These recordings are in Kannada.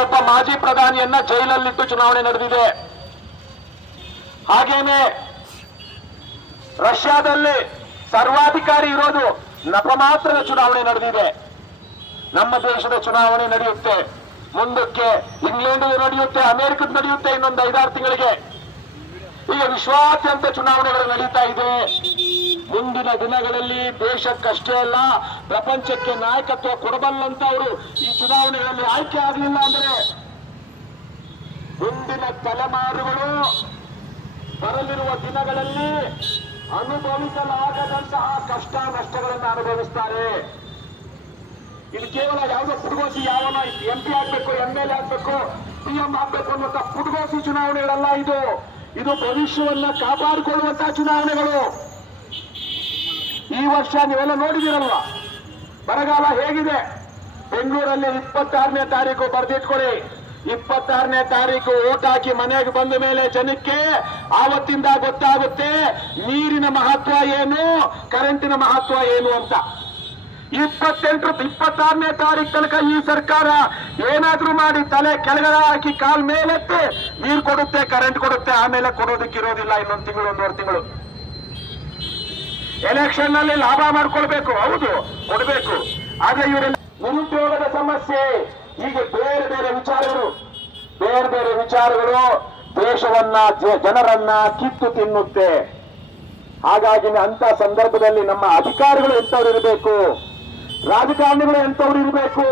ಒಬ್ಬ ಮಾಜಿ ಪ್ರಧಾನಿಯನ್ನ ಜೈಲಲ್ಲಿಟ್ಟು ಚುನಾವಣೆ ನಡೆದಿದೆ. ಹಾಗೇನೆ ರಷ್ಯಾದಲ್ಲಿ ಸರ್ವಾಧಿಕಾರಿ ಇರೋದು ನಪಮಾತ್ರದ ಚುನಾವಣೆ ನಡೆದಿದೆ. ನಮ್ಮ ದೇಶದ ಚುನಾವಣೆ ನಡೆಯುತ್ತೆ. ಮುಂದಕ್ಕೆ ಇಂಗ್ಲೆಂಡ್ ನಡೆಯುತ್ತೆ, ಅಮೆರಿಕದ ನಡೆಯುತ್ತೆ ಇನ್ನೊಂದು ಐದಾರು ತಿಂಗಳಿಗೆ. ಈಗ ವಿಶ್ವಾದ್ಯಂತ ಚುನಾವಣೆಗಳು ನಡೀತಾ ಇದೆ. ಮುಂದಿನ ದಿನಗಳಲ್ಲಿ ದೇಶಕ್ಕಷ್ಟೇ ಅಲ್ಲ, ಪ್ರಪಂಚಕ್ಕೆ ನಾಯಕತ್ವ ಕೊಡಬಲ್ಲಂತ ಅವರು ಈ ಚುನಾವಣೆಗಳಲ್ಲಿ ಆಯ್ಕೆ ಆಗಲಿಲ್ಲ ಅಂದ್ರೆ ಮುಂದಿನ ತಲೆಮಾರುಗಳು ಬರಲಿರುವ ದಿನಗಳಲ್ಲಿ ಅನುಭವಿಸಲಾಗದಂತಹ ಕಷ್ಟ ನಷ್ಟಗಳನ್ನು ಅನುಭವಿಸ್ತಾರೆ. ಇದು ಕೇವಲ ಯಾವುದೋ ಪುಡುಗೋಸಿ ಯಾವನ ಎಂ ಪಿ ಆಗ್ಬೇಕು ಎಂ ಎಲ್ ಎ ಆಗ್ಬೇಕು ಸಿಎಂ ಆಗ್ಬೇಕು ಅನ್ನುವಂತ ಪುಡುಗೋಸಿ ಚುನಾವಣೆಗಳಲ್ಲ ಇದು. ಇದು ಭವಿಷ್ಯವನ್ನ ಕಾಪಾಡಿಕೊಳ್ಳುವಂತಹ ಚುನಾವಣೆಗಳು. ಈ ವರ್ಷ ನೀವೆಲ್ಲ ನೋಡಿದಿರಲ್ವಾ ಬರಗಾಲ ಹೇಗಿದೆ? ಬೆಂಗಳೂರಲ್ಲಿ ಇಪ್ಪತ್ತಾರನೇ ತಾರೀಕು ಬರೆದಿಟ್ಕೊಳ್ಳಿ. ಇಪ್ಪತ್ತಾರನೇ ತಾರೀಕು ಓಟ್ ಹಾಕಿ ಮನೆಗೆ ಬಂದ ಮೇಲೆ ಜನಕ್ಕೆ ಆವತ್ತಿಂದ ಗೊತ್ತಾಗುತ್ತೆ ನೀರಿನ ಮಹತ್ವ ಏನು, ಕರೆಂಟಿನ ಮಹತ್ವ ಏನು ಅಂತ. ಇಪ್ಪತ್ತೆಂಟು, ಇಪ್ಪತ್ತಾರನೇ ತಾರೀಕು ತನಕ ಈ ಸರ್ಕಾರ ಏನಾದ್ರೂ ಮಾಡಿ ತಲೆ ಕೆಳಗಡೆ ಹಾಕಿ ಕಾಲ್ ಮೇಲೆತ್ತೆ ನೀರು ಕೊಡುತ್ತೆ, ಕರೆಂಟ್ ಕೊಡುತ್ತೆ, ಆಮೇಲೆ ಕೊಡೋದಕ್ಕಿರೋದಿಲ್ಲ ಇನ್ನೊಂದು ತಿಂಗಳು, ಒಂದೂವರೆ ತಿಂಗಳು. ಎಲೆಕ್ಷನ್ನಲ್ಲಿ ಲಾಭ ಮಾಡ್ಕೊಳ್ಬೇಕು ಹೌದು ಕೊಡಬೇಕು. ಆದ್ರೆ ಇವರೆಲ್ಲ ನಿರುದ್ಯೋಗದ ಸಮಸ್ಯೆ. ಹೀಗೆ ಬೇರೆ ಬೇರೆ ವಿಚಾರಗಳು ಬೇರೆ ಬೇರೆ ವಿಚಾರಗಳು ದೇಶವನ್ನ ಜನರನ್ನ ಕಿತ್ತು ತಿನ್ನುತ್ತೆ. ಹಾಗಾಗಿ ಅಂತ ಸಂದರ್ಭದಲ್ಲಿ ನಮ್ಮ ಅಧಿಕಾರಿಗಳು ಎಂತವ್ರು ಇರಬೇಕು? ರಾಜಕಾರಣಿಗಳು ಎಂತವ್ರು ಇರಬೇಕು?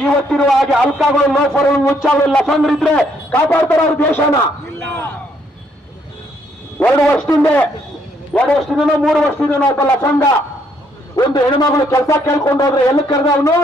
ಇವತ್ತಿರುವ ಹಾಗೆ ಅಲ್ಕಾಗಳು ಲೋಫರು ಹುಚ್ಚಾಗಳು ಲಫಂಗ್ರಿದ್ರೆ ಕಾಪಾಡ್ತಾರ ಅವ್ರ ದೇಶನ. ಎರಡು ವರ್ಷದಿಂದ ಎರಡು ವರ್ಷದಿಂದ ಮೂರು ವರ್ಷದಿಂದ ಒಬ್ಬ ಲಫಂಗ ಒಂದು ಹೆಣ್ಮಗಳು ಕೆಲಸ ಕೇಳ್ಕೊಂಡು ಹೋದ್ರೆ ಎಲ್ಲಿ ಕರೆದವನು